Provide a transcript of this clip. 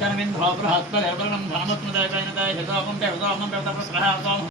जनमिन्द्रो बृहस्पतिर्वर्णं धनमुत्मदय कैनदय हितोपं देवतोमं देवतप्रस्रहासोम